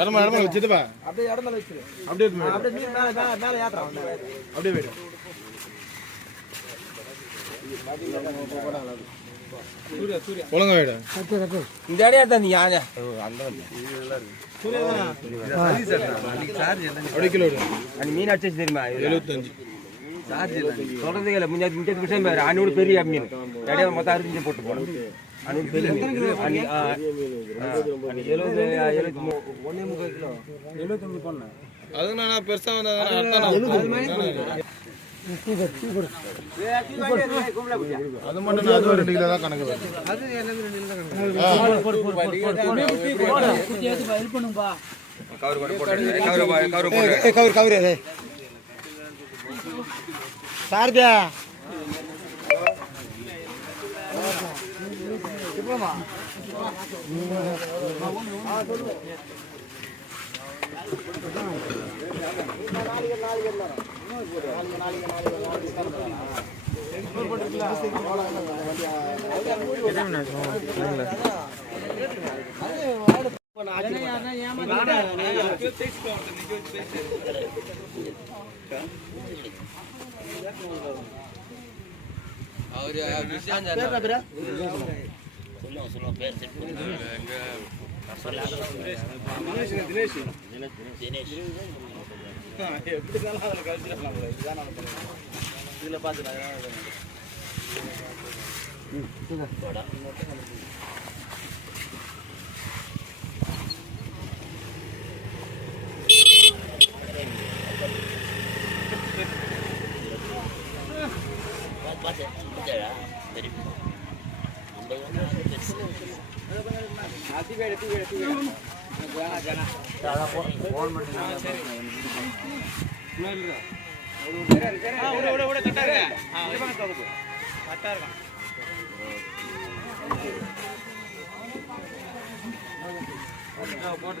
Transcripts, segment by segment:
இடமா இடமா சித்தப்பா அப்படியே இடம் மேல வச்சிரு. அப்படியே. அப்படியே மேல மேல மேல ஏத்துறோம் அப்படியே போயிடு. ஒழுங்கா இந்த இடையா தான் அந்த கிலோ விடு. மீன் அடிச்சு தெரியுமா? எழுபத்தஞ்சு. சொல்றதே இல்லை முன்னாடி முன்னாடி விஷயம் வேறு அன்னோட பெரிய மீன். இடையில மொத்தம் அறுபஞ்சு போட்டு போனோம். அன்னோட பெரிய எழுபது எழுபத்தி மூ ஒன்றே முக்கால் கிலோ. எழுபத்தொம்பது போனேன். அது நான் பெருசா வந்தா தானே அர்த்தம் நான் அது மட்டும் அதுவும் ரெண்டு கிலோ தான் கணக்கு வருது. கவர் அவர் சொல்லுவாங்க சொல்லுவோம் பேர் செட் பண்ணி இதில் பார்த்து போட்டு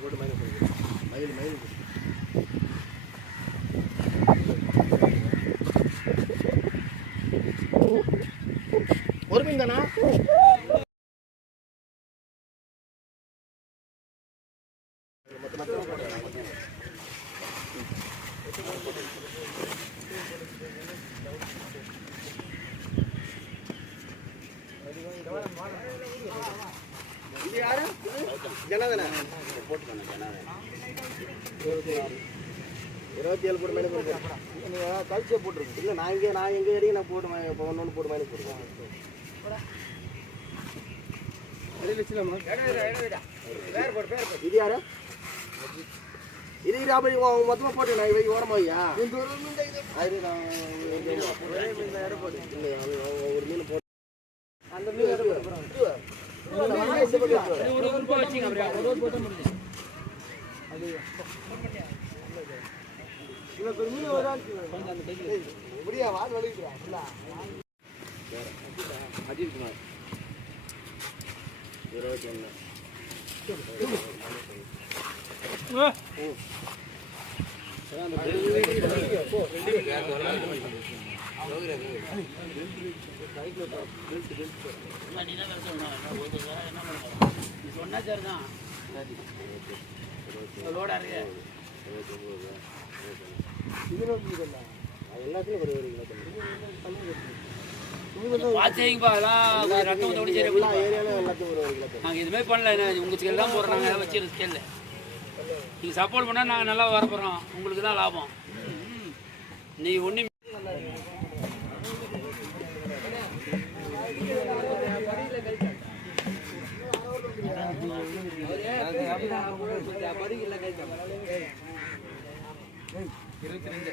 போட்டு மயில் மயில் சாரதியா ஒரு மீன் தானா? இது யாரு என்னதானே இருபத்தி ஏழு போட்டு மேலே போட்டு கழிச்சே போட்டுருக்கு இல்லை நான் இங்கே நான் எங்கே ஏரியா நான் போட்டு இப்போ ஒன்று ஒன்று போட்டு மேலே போட்டுருக்கேன் இது யாரு இது இது அப்படி உ- மொத்தமா போட்டு நான் இவை ஓரமா அது நான் ஒரு மீன் போட்டு அந்த மீன் ஒரு குரூப்பா வச்சுங்க அப்படியே ஒரு ஒரு போட்டா முடிஞ்சு அஜித் குமார் இருபத்தி ஒன்று அந்த சொன்னா சார் தான் லோடா இருக்கு எல்லாத்துலயும் ஒரு ஒரு கிலோ ரத்தம் தோணி சரி நாங்கள் எதுவுமே பண்ணல என்ன உங்கள் ஸ்கேல் போகிறோம் நாங்கள் வச்சுருக்க ஸ்கேலில் நீங்கள் சப்போர்ட் பண்ணால் நாங்கள் நல்லா வர போகிறோம் உங்களுக்கு தான் லாபம் நீ ஒன்றும் இருபத்தி ரெண்டு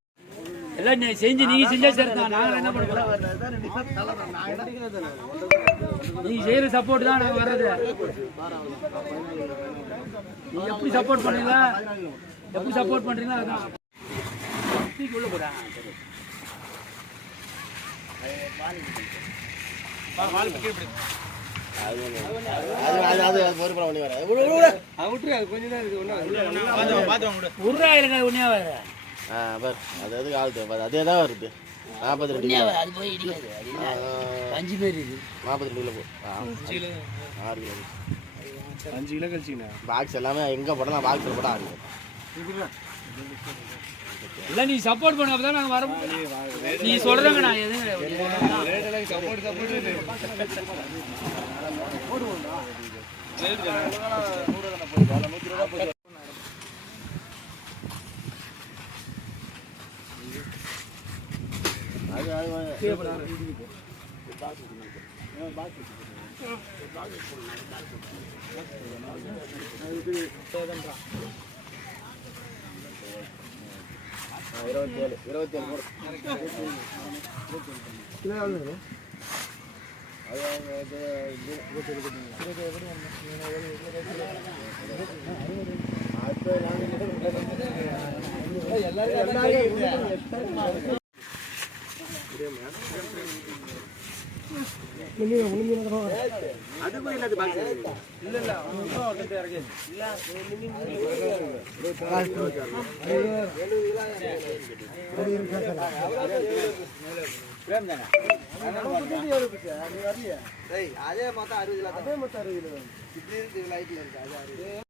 எல்லாம் நீ செஞ்சு நீங்கள் செஞ்சா சரி தான் நாங்கள் என்ன பண்ணுறோம் நீங்கள் செய்கிற சப்போர்ட் தான் நாங்கள் வர்றது. நீ எப்படி சப்போர்ட் பண்ணீங்களா எப்படி சப்போர்ட் பண்ணுறீங்களோ அதுதான் தூக்கி உள்ள போடா. கொஞ்சம் தான் இருக்கு ஒன்றும் உருவா இருக்க உண்மையாக ஆ பார். அது எதுக்கு ஆள் தேவை? அதே தான் வருது. நாற்பத்தி ரெண்டு கிலோ. அது போய் இடிக்காது. அது ஆ, அஞ்சு பேர் இருக்கு. நாற்பத்தி ரெண்டு கிலோ போ ஆ, ஆறு கிலோ அஞ்சு கிலோ கழிச்சிங்கண்ணா? பாக்ஸ் எல்லாமே எங்கே போடலாம் பாக்ஸில் போட ஆறு இல்லை நீ சப்போர்ட் பண்ண தான் நாங்கள் வர நீ சொல்கிறேங்க நான் எதுவும் சப்போர்ட் சப்போர்ட் அது அது இருபத்தி ஏழு இருபத்தி ஏழு போடு அது அவங்க அதே மொத்தம் அறுபது அதே மொத்தம் அறுபது இப்படி இருக்கு லைட்ல இருக்கு அது